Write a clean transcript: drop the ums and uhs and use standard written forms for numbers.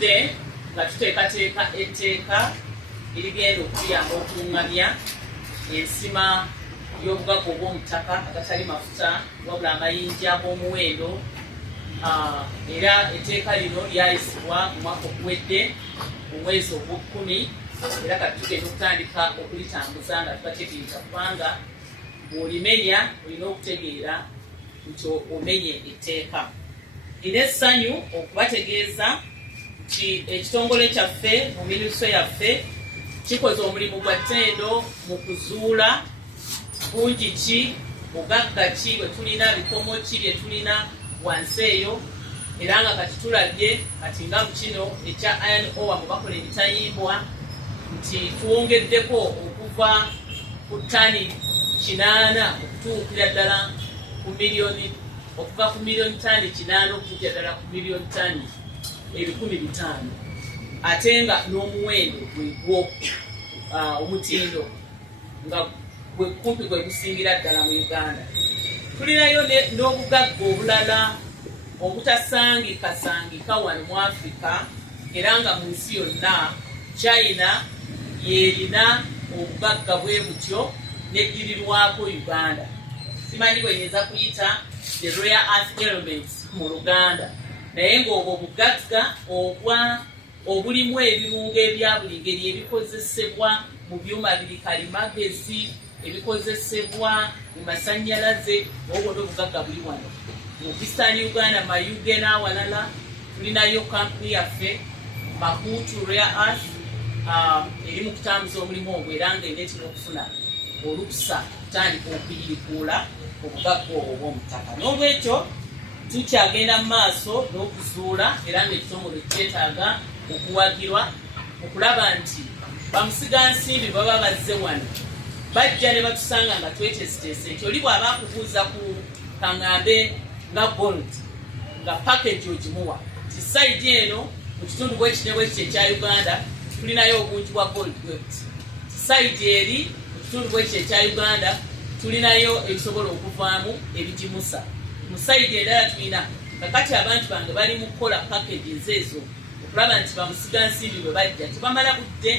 tuvudde nga tuteekateeka etteeka erigenda okuyamba okulungamya ensima y'obugagga obw'omutaka agatali mafuta wabula amayinja ag'omuwendo. Era etteeka lino lyayisibwa mu mwaka oguwedde mu mwezi ogw'okumi, era kati tugenda okutandika okulitambuza nga tubategeeza kubanga bw'olimenya olina okutegeera nti omenye etteeka. Nina essanyu okubategeeza nti ekitongole kyaffe mu minisitule yaffe kikoze omulimu gwa ttendo mu kuzuula bungi ki, bugagga ki bwe tulina, bikomo ki bye tulina wansi eyo, era nga kati tulabye kati nga mu kino ekya iron ore mu bakola ebitayimbwa nti tuwongeddeko okuva ku ttani 8 okutuukira ddala ku miliyoni, okuva ku miliyoni ttani 8 okutuukira ddala ku miliyoni ttani 500, ate nga n'omuwendo gwegwo omutindo nga kumpi gwe gusingira ddala mu Uganda. Tulinayo n'obugagga obulala obutasangika wano mu Africa, era nga mu nsi yonna China yerina obugagga bwe butyo neddirirwako Uganda. Simanyi bwenyeza kuyita the rare earth elements mu Luganda, naye ng'obwo obugagga obulimu ebirungo ebya buli ngeri ebikozesebwa mu byuma biri kalimagezi, ebikozesebwa mu masannyalaze, obwo n'obugagga buli wano mu Eastern Uganda, Mayuge n'awalala. Tulinayo kampuni yaffe Mafuta rare earth eri mu kutambuza omulimu ogwo, era nga enetera okufuna olukusa kutandika okuyirikuula obugagga obwo obw'omutaka. N'olwekyo tukyagenda mu maaso n'okuzuula, era ng'ekitongole kyetaaga okuwagirwa okulaba nti bamusigansimbi baba bazze wano bajja ne batusanga nga twetesitese nti oli bw'aba akubuuza ku kaŋŋambe nga gold nga package ogimuwa ti sayidi eno mu kitundu bwekine bwekiti ekya Uganda tulinayo obungi bwa gold bwekuti, ti sayidi eri mu kitundu bwekiti ekya Uganda tulinayo ebisobola okuvaamu ebigimusa. Mu sayidi endala tulina kakati abantu bange bali mu kukola packages ezo okulaba nti bamusigansimbi bwe bajja tebamala budde